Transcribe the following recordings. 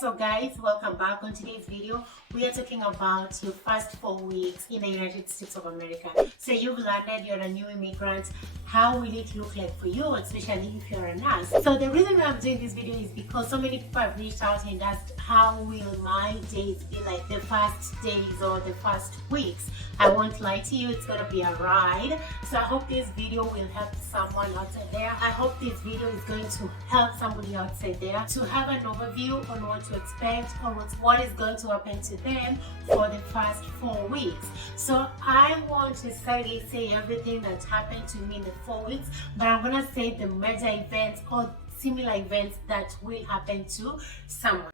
So guys, welcome back. On today's video we are talking about your first 4 weeks in the United States of America. So you've landed, you're a new immigrant. How will it look like for you, especially if you're a nurse? So the reason why I'm doing this video is because so many people have reached out and asked, how will my days be like, the first days or the first weeks? I won't lie to you, it's gonna be a ride. So I hope this video will help someone outside there. I hope this video is going to help somebody outside there to have an overview on what to expect or what is going to happen to them for the first 4 weeks. So I won't necessarily say everything that happened to me in the 4 weeks, but I'm gonna say the major events or similar events that will happen to someone.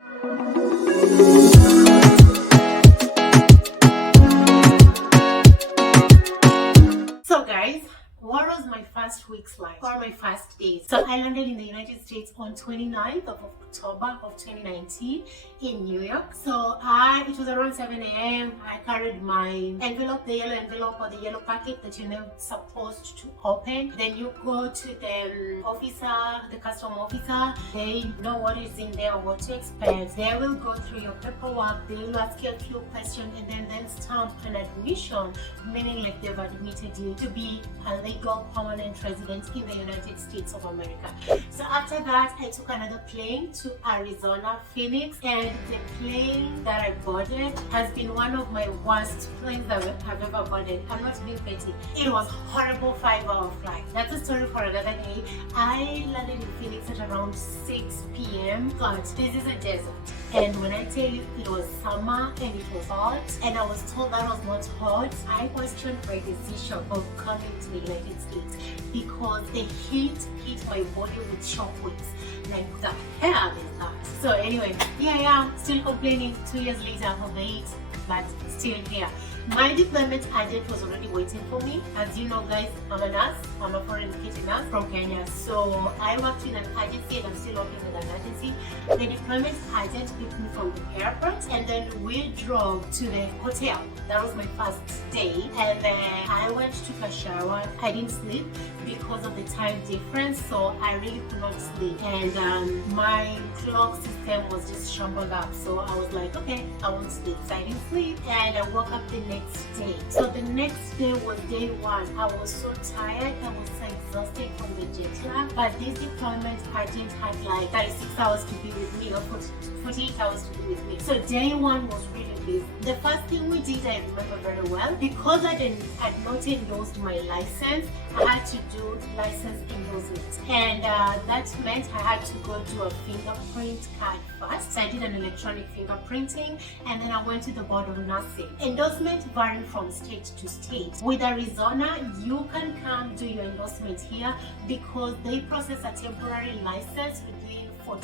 So guys, what was my first weeks like, or my first days? So I landed in the United States on 29th of October of 2019 in New York. So it was around 7 a.m. I carried my envelope, the yellow envelope or the yellow packet that you're not supposed to open. Then you go to the officer, the custom officer. They know what is in there, what to expect. They will go through your paperwork. They will ask you a few questions and then stamp an admission, meaning like they've admitted you to be a legal permanent resident in the United States of America. So after that, I took another plane to Arizona, Phoenix, and the plane that I boarded has been one of my worst planes that I've ever boarded. I'm not being petty. It was horrible 5-hour flight. That's a story for another day. I landed in Phoenix at around 6 p.m. but this is a desert. And when I tell you it was summer and it was hot, and I was told that was not hot, I questioned my decision of coming to the United States because the heat hit my body with shockwaves. Like, the hell is that? So anyway, yeah, still complaining 2 years later of the heat, but still here. My deployment agent was already waiting for me. As you know guys, I'm a nurse. I'm a foreign educated nurse from Kenya. So I worked in an agency and I'm still working with an agency. The deployment agent picked me from the airport and then we drove to the hotel. That was my first day. And then I went, took a shower. I didn't sleep because of the time difference, so I really could not sleep. And my clock system was just shambled up. So I was like, okay, I won't sleep. So I didn't sleep and I woke up the next day. So the next day was day 1. I was so tired, I was so exhausted from the jet lag, but this deployment agent had like 36 hours to be with me or 48 hours to be with me. So day 1 was really busy. The first thing we did, I remember very well, because I had not endorsed my license, I had to do license endorsement, and that meant I had to go do a fingerprint card first. So I did an electronic fingerprinting and then I went to the board of nursing. Endorsement vary from state to state. With Arizona, you can come do your endorsement here because they process a temporary license within 48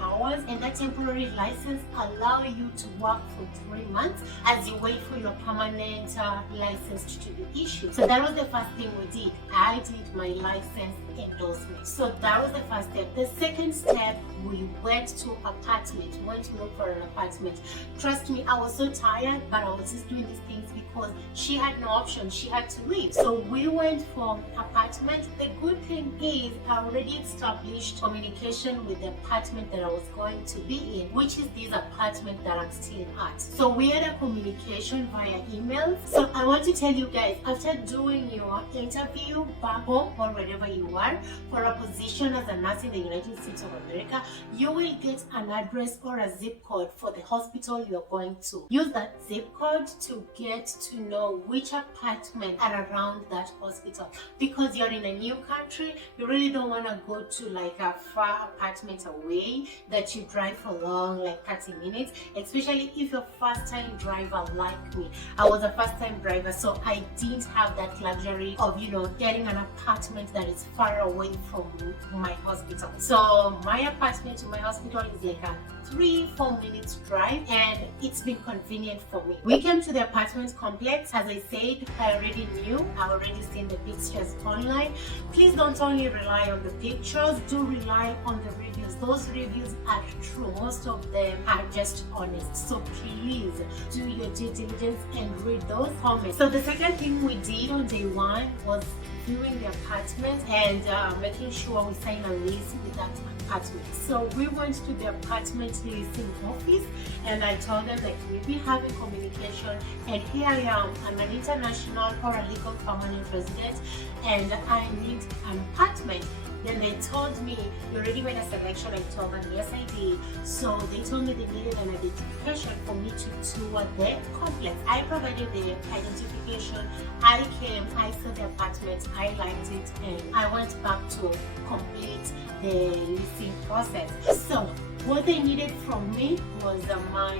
hours, and that temporary license allow you to work for 3 months as you wait for your permanent license to be issued. So that was the first thing we did. I did my license endorsement. So that was the first step. The second step, we went to apartment. We went to look for an apartment. Trust me, I was so tired, but I was just doing these things because she had no option. She had to leave. So we went for apartment. The good thing is I already established communication with the apartment that I was going to be in, which is this apartment that I'm still at. So we had a communication via email. So I want to tell you guys, after doing your interview back home or wherever you are for a position as a nurse in the United States of America, you will get an address or a zip code for the hospital you're going to. Use that zip code to get to know which apartment are around that hospital, because you're in a new country. You really don't want to go to like a far apartment away that you drive for long, like 30 minutes, especially if you're a first-time driver like me. I was a first-time driver, so I didn't have that luxury of, getting an apartment that is far away from my hospital. So my apartment to my hospital is like a 3-4 minutes drive, and it's been convenient for me. We came to the apartment complex. As I said, I already knew, I already seen the pictures online. Please don't only rely on the pictures, do rely on the reviews reviews. Those reviews are true. Most of them are just honest. So please do your due diligence and read those comments. So the second thing we did on day one was viewing the apartment and making sure we sign a lease with that apartment. So we went to the apartment leasing office and I told them like we've been having communication and here I am. I'm an international or a legal permanent resident and I need an apartment. Then they told me, you already made a selection. I told them, yes, I did. So they told me they needed an identification for me to tour the complex. I provided the identification. I came, I saw the apartment, I liked it, and I went back to complete the leasing process. So what they needed from me was my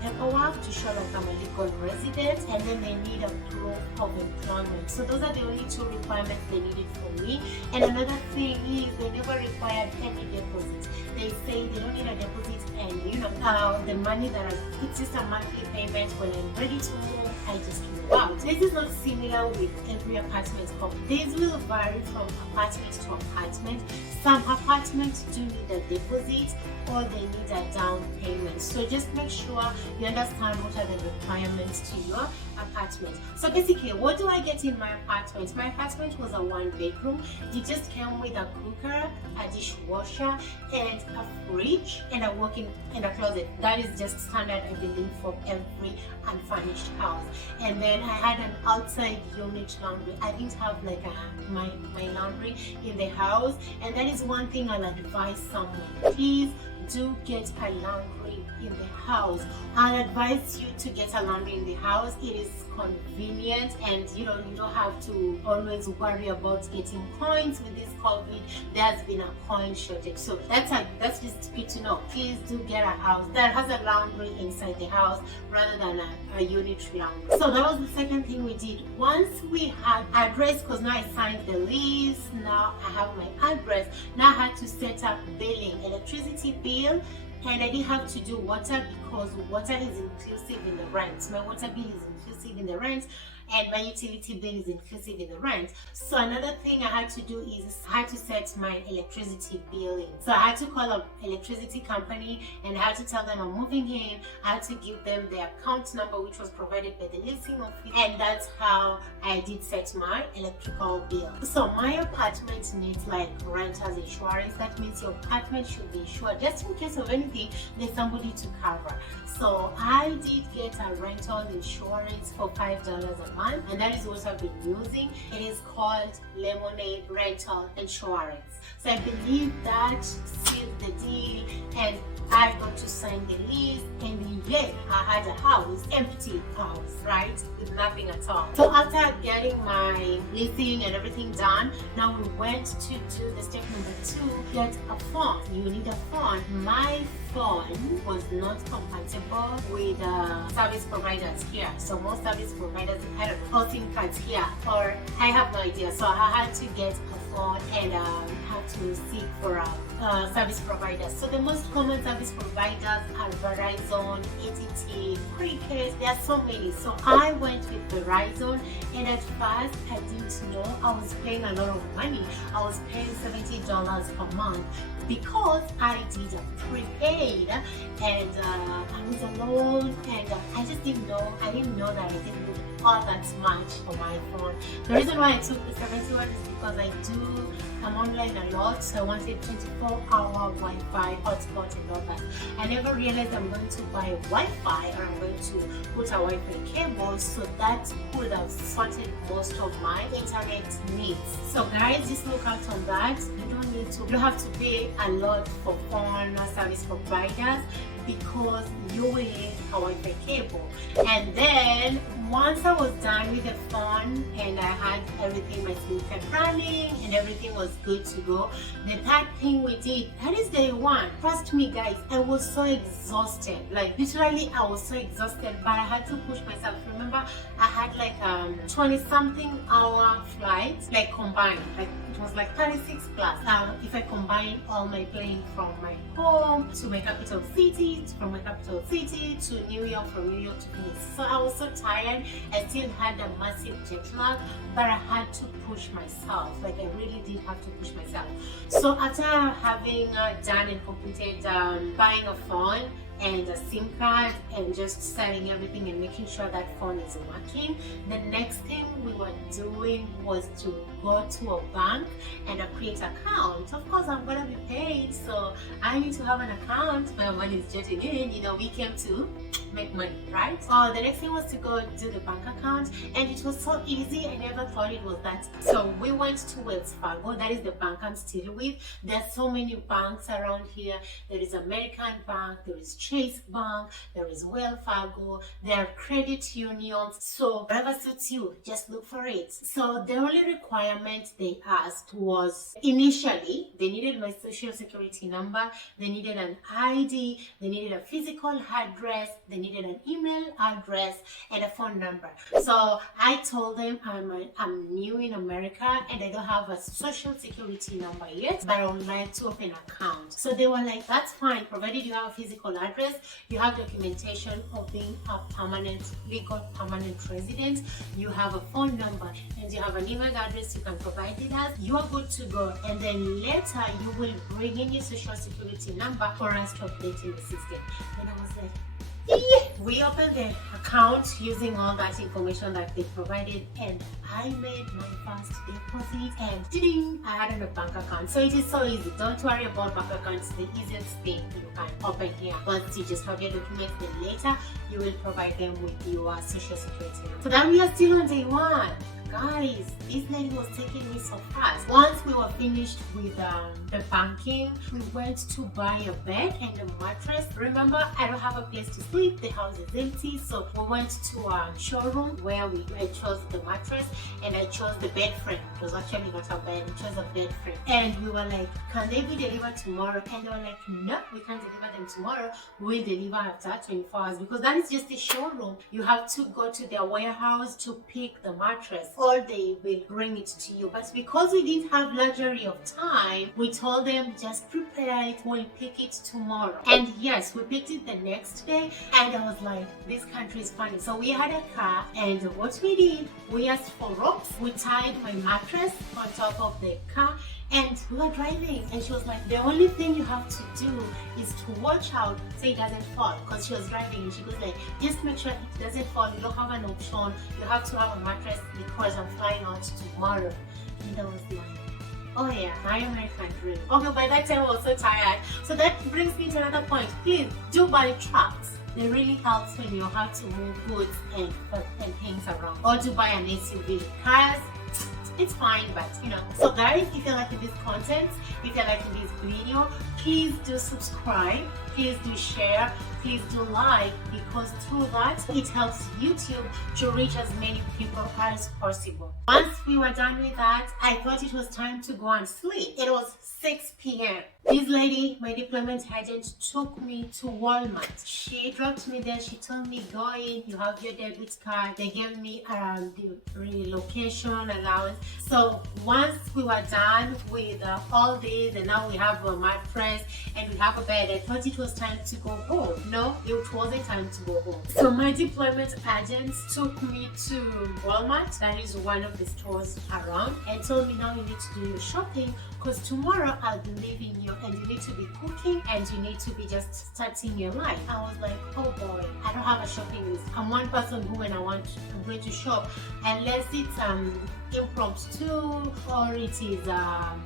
paperwork to show that I'm a legal resident, and then they need a proof of employment. So those are the only two requirements they needed from me. And another thing is they never required any deposit. They say they don't need a deposit, and the money that it's just a monthly payment. When I'm ready to move, I just move out. This is not similar with every apartment company. This will vary from apartment to apartment. Some apartments do need a deposit or they need a down payment. So just make sure you understand what are the requirements to your apartment. So basically, what do I get in my apartment? My apartment was a 1-bedroom. It just came with a cooker, a dishwasher, and a fridge, and a walk-in and a closet. That is just standard, I believe, for every unfurnished house. And then I had an outside unit laundry. I didn't have like my laundry in the house, and that is one thing I'll advise someone. Please do get a laundry in the house. I'll advise you to get a laundry in the house. It is convenient, and you don't have to always worry about getting coins. With this COVID, there's been a coin shortage, so that's just good to know. Please do get a house that has a laundry inside the house rather than a unitary laundry. So that was the second thing we did. Once we had address, because now I signed the lease, now I have my address. Now I had to set up billing, electricity bill, and I didn't have to do water because water is inclusive in the rent. My water bill is inclusive in the rent, and my utility bill is inclusive in the rent. So another thing I had to do is I had to set my electricity bill in. So I had to call an electricity company and I had to tell them I'm moving in. I had to give them the account number, which was provided by the leasing office, and that's how I did set my electrical bill. So my apartment needs like renter's insurance. That means your apartment should be insured just in case of anything. There's somebody to cover. So I did get a rental insurance for $5 a month, and that is what I've been using. It is called Lemonade Rental Insurance. So I believe that sealed the deal, and I got to sign the lease, and yet I had a house, empty house, right, with nothing at all. So after getting my leasing and everything done, now we went to do the step number 2, get a phone. You need a phone. My phone was not compatible with service providers here. So most service providers, I don't know, SIM cards here, or I have no idea. So I had to get a phone and had to seek for a service provider. So the most common service providers are Verizon, AT&T, Prepaid. There are so many. So I went with Verizon, and at first I didn't know I was paying a lot of money. I was paying $70 per month because I did a prepaid, and I was alone, and I just didn't know. I didn't know that I didn't need all that much for my phone. The reason why I took the 71 is because I'm online a lot, so I wanted 24-hour Wi-Fi, hotspot, and all that. I never realized I'm going to buy Wi-Fi, or I'm going to put a Wi-Fi cable, so that could have sorted most of my internet needs. So guys, just look out on that. You don't have to pay a lot for phone service providers because you will need a Wi-Fi cable. And then once I was done with the phone and I had everything, my SIM card running and everything was good to go, the third thing we did, that is day 1. Trust me guys, I was so exhausted. Like literally I was so exhausted, but I had to push myself. Remember, I had like 20-something hour flights, like combined, like It was like 36 plus. If I combine all my plane from my home to my capital city, from my capital city to New York, from New York to Phoenix. So I was so tired. I still had a massive jet lag, but I had to push myself. Like I really did have to push myself. So after having done and completed buying a phone and a SIM card and just setting everything and making sure that phone is working, the next thing we were doing was to go to a bank and create an account. Of course, I'm gonna be paid, so I need to have an account. My money is jetting in. You know, we came to make money, right? The next thing was to go do the bank account, and it was so easy. I never thought it was that. So we went to Wells Fargo. That is the bank I'm still with. There's so many banks around here. There is American Bank, there is Chase Bank, there is Wells Fargo, there are credit unions. So whatever suits you, just look for it. So the only requirement they asked was, initially they needed my social security number, they needed an ID, they needed a physical address, they needed an email address and a phone number. So I told them I'm new in America and I don't have a social security number yet, but I would like to open an account. So they were like, that's fine, provided you have a physical address, you have documentation of being a legal permanent resident, you have a phone number, and you have an email address you can provide it as, you are good to go. And then later you will bring in your social security number for us to update in the system. And I was like, yeah. We opened the account using all that information that they provided, and I made my first deposit, and ding, I had a bank account. So it is so easy. Don't worry about bank accounts. The easiest thing you can open here. Once you just have your documents, then later you will provide them with your social security number. So now we are still on day one. Guys, this lady was taking me so fast. Once we were finished with the banking, we went to buy a bed and a mattress. Remember, I don't have a place to sleep. The house is empty, so we went to a showroom where I chose the mattress and I chose the bed frame. It was actually not a bed, it was a bed frame. And we were like, can they be delivered tomorrow? And they were like, no, we can't deliver them tomorrow. We'll deliver after 24 hours because that is just a showroom. You have to go to their warehouse to pick the mattress, or they will bring it to you. But because we didn't have luxury of time, we told them just prepare it, we'll pick it tomorrow. And yes, we picked it the next day, and I was like, this country is funny. So we had a car, and what we did, we asked for ropes, we tied my mattress on top of the car, and we were driving, and she was like, the only thing you have to do is to watch out so it doesn't fall, because she was driving and she was like, just make sure it doesn't fall. You don't have an option, you have to have a mattress because I'm flying out tomorrow. And I was like, oh yeah, my American dream. Okay, by that time I was so tired. So that brings me to another point. Please do buy trucks. They really helps when you have to move goods and things around. Or do buy an SUV. Cars, it's fine, but you know. So guys, if you're liking this content, if you're liking this video, please do subscribe, please do share, please do like, because through that it helps YouTube to reach as many people as possible. Once we were done with that, I thought it was time to go and sleep. It was 6 p.m. This lady, my deployment agent, took me to Walmart. She dropped me there. She told me, go in, you have your debit card. They gave me the relocation allowance. So once we were done with all this, and now we have a mattress and we have a bed, I thought it was time to go home. No, it wasn't time to go home. So my deployment agent took me to Walmart, that is one of the stores around, and told me, now you need to do your shopping because tomorrow I'll be leaving you and you need to be cooking and you need to be just starting your life. I was like, oh boy, I don't have a shopping list. I'm one person who, when I'm going to shop, unless it's impromptu or it is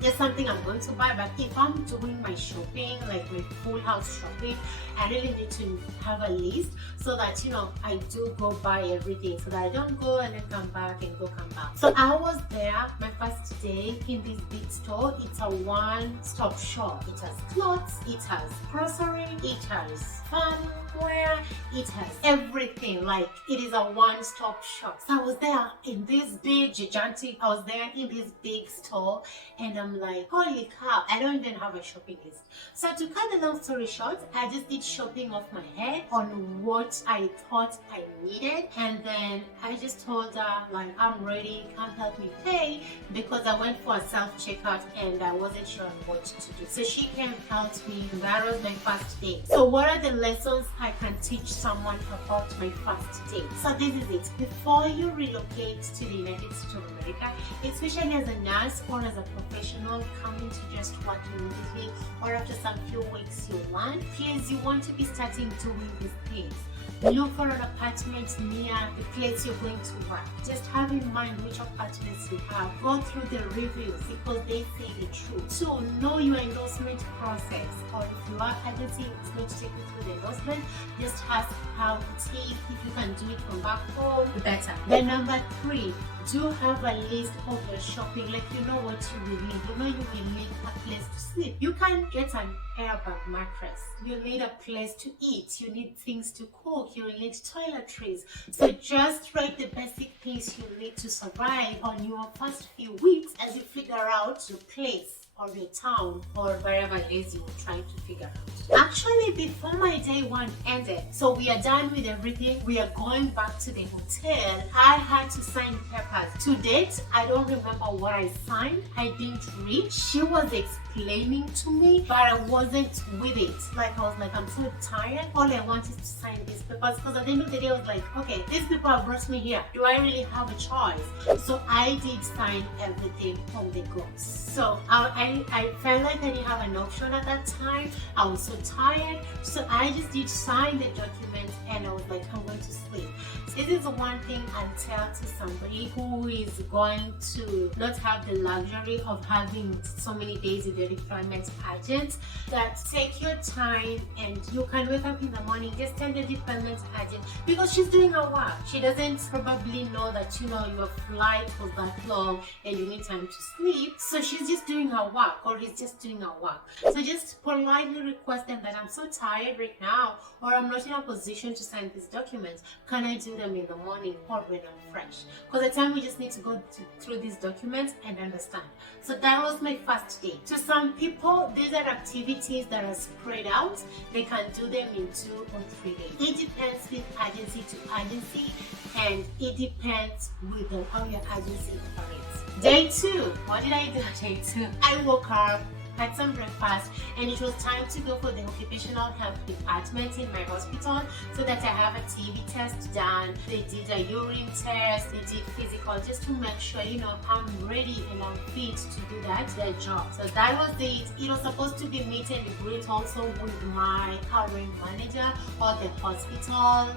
just something I'm going to buy. But if I'm doing my shopping, like my full house shopping, I really need to have a list so that, you know, I do go buy everything so that I don't go and then come back and go come back. So I was there my first day in this big store. It's a one-stop shop. It has clothes, it has grocery, it has farmware, It has everything. Like, it is a one-stop shop. So I was there in this big gigantic, I was there in this big store, and I'm like, holy cow, I don't even have a shopping list. So to cut the long story short, I just did shopping off my head on what I thought I needed, and then I just told her, like, I'm ready, come help me pay, because I went for a self-checkout and I wasn't sure what to do. So she came and helped me, and that was my first day. So what are the lessons I can teach someone about my first day? So this is it. Before you relocate to the United States of America, especially as a nurse or as a professional coming to just work immediately, or after some few weeks you learn, please, you want to be starting doing these things. Look for an apartment near the place you're going to work. Just have in mind which apartments you have. Go through the reviews because they say the truth. So know your endorsement process, or if your agency is going to take you through the endorsement, just ask how it is. If you can do it from back home, better. Then number 3, do have a list of your shopping. Like, you know what you will need. You know you will need a place to sleep. You can get an airbag mattress. You need a place to eat. You need things to cook. You will need toiletries. So just write the basic things you need to survive on your first few weeks as you figure out your place or your town or wherever it is you were trying to figure out. Actually, before my day 1 ended, so we are done with everything, we are going back to the hotel, I had to sign papers. To date, I don't remember what I signed. I didn't read. She was explaining to me, but I wasn't with it. Like, I was like, I'm so tired. All I wanted to sign these papers, because at the end of the day, I was like, okay, these people have brought me here. Do I really have a choice? So I did sign everything on the go. So I felt like I didn't have an option at that time. I was so tired. So I just did sign the document, and I was like, I'm going to sleep. This is one thing I'll tell to somebody who is going to not have the luxury of having so many days with your deployment agent, that take your time, and you can wake up in the morning, just tell the deployment agent, because she's doing her work. She doesn't probably know that, you know, your flight was that long and you need time to sleep. So she's just doing her work, or he's just doing her work. So just politely request them that I'm so tired right now, or I'm not in a position to sign these documents. Can I do them in the morning or when I'm fresh? Because at the time we just need to go through these documents and understand. So that was my first day. To some people, these are activities that are spread out. They can do them in 2 or 3 days. It depends with agency to agency, and it depends with how your agency operates. Day 2, what did I do on day 2? I woke up, had some breakfast, and it was time to go for the occupational health department in my hospital so that I have a TB test done. They did a urine test, they did physical, just to make sure, you know, I'm ready and I'm fit to do their job. So that was it. It was supposed to be meet and greet also with my current manager or the hospital's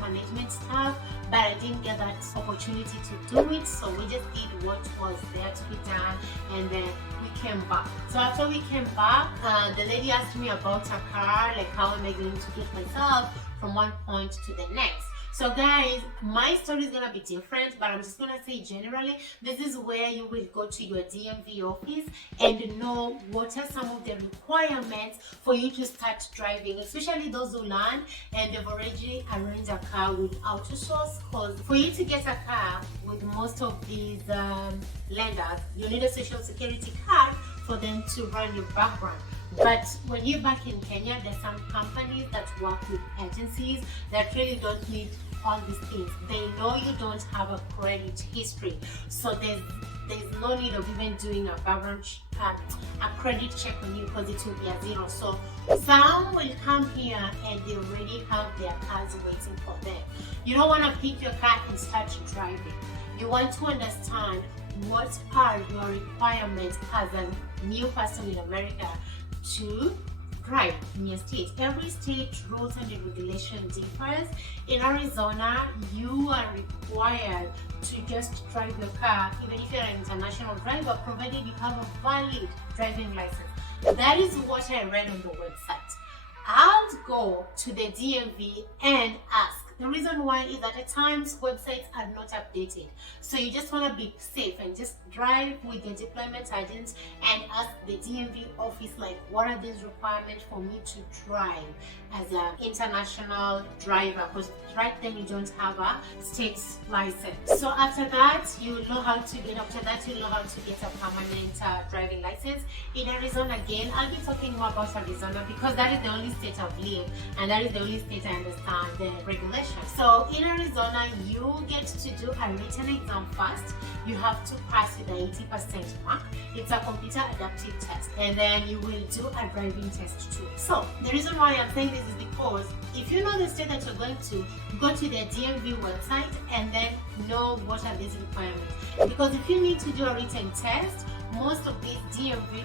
management staff, but I didn't get that opportunity to do it, so we just did what was there to be done, and then we came back. So after we came back, the lady asked me about her car, like how am I going to get myself from one point to the next. So guys, my story is gonna be different, but I'm just gonna say generally, this is where you will go to your DMV office and know what are some of the requirements for you to start driving, especially those who learn and they've already arranged a car with auto source. Because for you to get a car with most of these lenders, you need a social security card for them to run your background. But when you're back in Kenya, there's some companies that work with agencies that really don't need all these things. They know you don't have a credit history, so there's no need of even doing a background a credit check on you, because it will be a 0. So some will come here and they already have their cars waiting for them. You don't want to pick your car and start driving. You want to understand what are your requirements as a new person in America to drive in your state. Every state rules and regulation differs. In Arizona, you are required to just drive your car, even if you're an international driver, provided you have a valid driving license. That is what I read on the website. I'll go to the DMV and ask The reason why is that at times websites are not updated. So you just want to be safe and just drive with your deployment agent and ask the DMV office, like, what are these requirements for me to drive as an international driver? Because right then you don't have a state license. So after that, you know how to get a permanent driving license. In Arizona, again, I'll be talking more about Arizona because that is the only state I've lived and that is the only state I understand the regulations. So in Arizona, you get to do a written exam first. You have to pass with the 80% mark. It's a computer adaptive test, and then you will do a driving test too. So the reason why I'm saying this is because if you know the state that you're going to, go to the DMV website and then know what are these requirements. Because if you need to do a written test, most of these DMV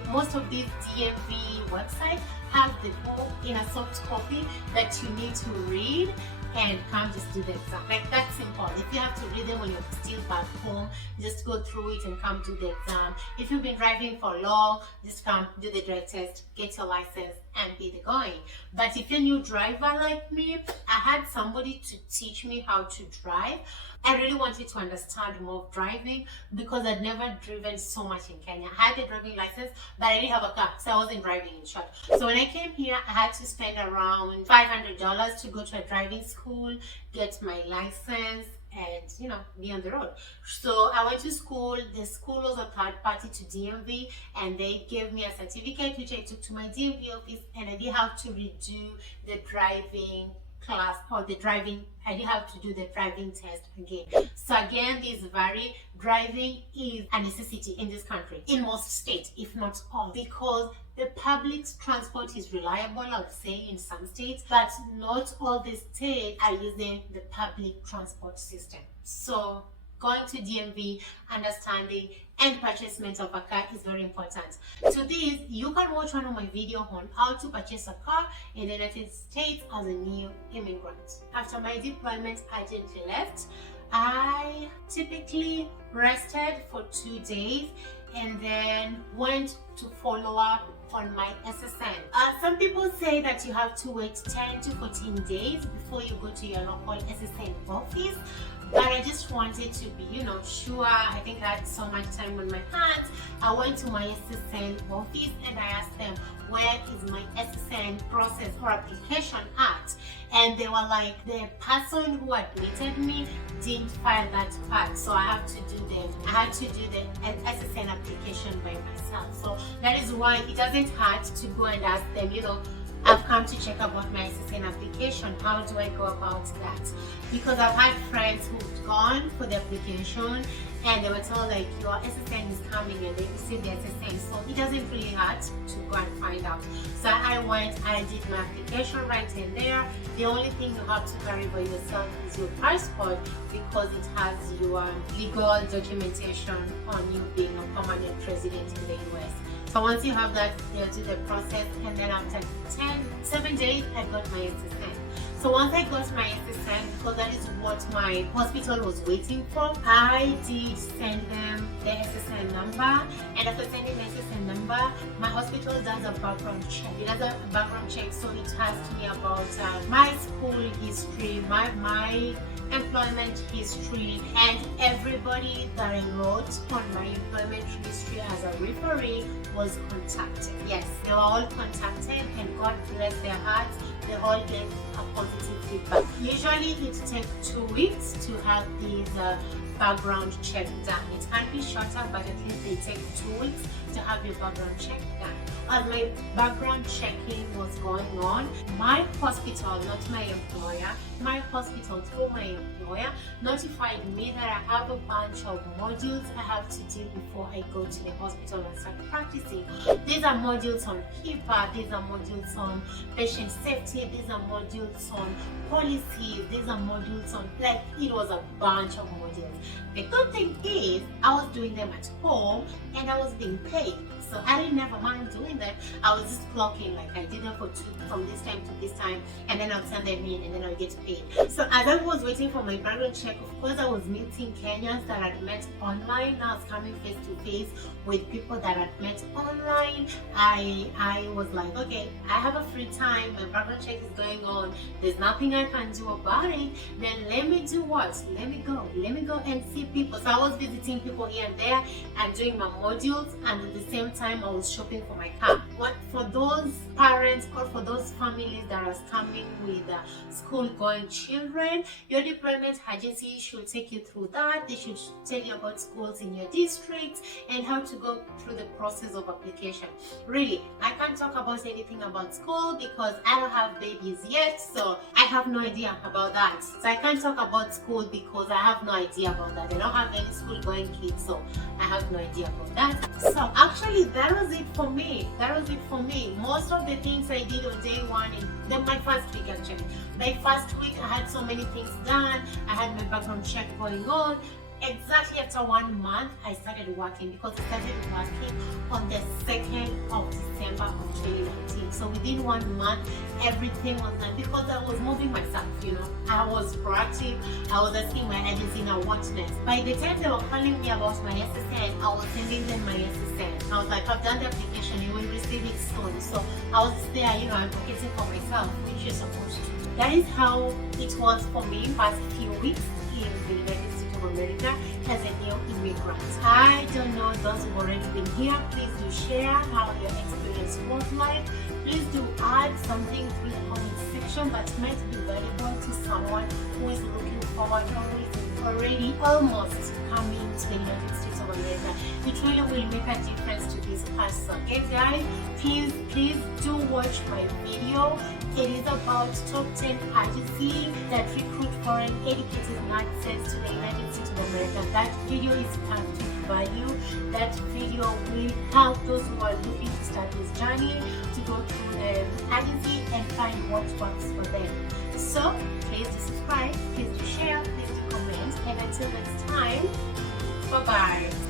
websites have the book in a soft copy that you need to read and come just do the exam. Like, that's simple. If you have to read them when you're still back home, just go through it and come do the exam. If you've been driving for long, just come do the drive test, get your license, and be the going. But if you're a new driver like me, I had somebody to teach me how to drive. I really wanted to understand more of driving because I'd never driven so much in Kenya. I had a driving license, but I didn't have a car, so I wasn't driving, in short. So when I came here, I had to spend around $500 to go to a driving school, get my license, and be on the road. So I went to school. The school was a third party to DMV, and they gave me a certificate which I took to my DMV office, and I did have to redo the driving class or I did have to do the driving test again. So again, these vary. Driving is a necessity in this country, in most states, if not all, because the public transport is reliable, I would say, in some states, but not all the states are using the public transport system. So going to DMV, understanding and purchasement of a car is very important. To this, you can watch one of my videos on how to purchase a car in the United States as a new immigrant. After my deployment agent left, I typically rested for 2 days and then went to follow up on my SSN. Some people say that you have to wait 10 to 14 days before you go to your local SSN office, but I just wanted to be, sure. I think I had so much time on my hands. I went to my SSN office and I asked them, where is my SSN process or application at? And they were like, the person who admitted me didn't file that part, so I had to do the SSN application by myself. So that is why it doesn't hurt to go and ask them, I've come to check about my SSN application. How do I go about that? Because I've had friends who've gone for the application and they were told, like, your SSN is coming, and they received the SSN. So it doesn't really hurt to go and find out. So I went, I did my application right in there. The only thing you have to carry by yourself is your passport because it has your legal documentation on you being a permanent resident in the US. So once you have that, you do the process, and then after 7 days, I got my SSN. So once I got my SSN, because that is what my hospital was waiting for, I did send them the SSN number, and after sending the SSN number, my hospital does a background check. It does a background check, so it asks me about my school history, my employment history, and everybody that I wrote on my employment history as a referee was contacted. Yes, they were all contacted, and God bless their hearts, they all gave a positive feedback. Usually it takes 2 weeks to have these background check done. It can be shorter, but at least they take 2 weeks to have your background check done. As my background checking was going on, my hospital, not my employer, my hospital through my employer notified me that I have a bunch of modules I have to do before I go to the hospital and start practicing. These are modules on HIPAA, these are modules on patient safety, these are modules on policies, these are modules on, like, it was a bunch of modules. The good thing is I was doing them at home and I was being paid, so I didn't never mind doing them, I was just clocking, like I did them from this time to this time, and then I'll send them in, and then I'll get paid. So as I was waiting for my background check, of course I was meeting Kenyans that I'd met online. Now I was coming face to face with people that I'd met online. I was like, okay, I have a free time, my background check is going on, there's nothing I can do about it, then let me do what? Let me go and see people. So I was visiting people here and there and doing my modules, and at the same time I was shopping for my car. What for those parents or for those families that are coming with school going children, your deployment agency should take you through that. They should tell you about schools in your district and how to go through the process of application. Really, I can't talk about anything about school because I don't have babies yet, so I have no idea about that. So I can't talk about school because I have no idea about that. I don't have any school going kids, so I have no idea about that. So actually that was it for me. Most of the things I did on day one in my first week actually. My first week I had so many things done. I had my background check going on. Exactly after 1 month, I started working because I started working on the 2nd of December of 2019. So within 1 month, everything was done because I was moving myself, you know. I was proactive. I was asking my agency now what next. By the time they were calling me about my SSN, I was sending them my SSN. I was like, I've done the application, you will receive it soon. So I was there, you know, advocating for myself, which you're supposed to. That is how it was for me past few weeks in the United States of America as a new immigrant. I don't know those who've already been here. Please do share how your experience was like. Please do add something through the comment section that might be valuable to someone who is looking forward or who is already almost coming to the United States of America. It really will make a difference to this person. Okay guys, please do watch my video. It is about top 10 agencies that recruit foreign educated nurses to the United States of America. That video is packed with value. That video will help those who are looking to start this journey to go through the agency and find what works for them. So please do subscribe, please do share, please do comment, and until next time, bye bye.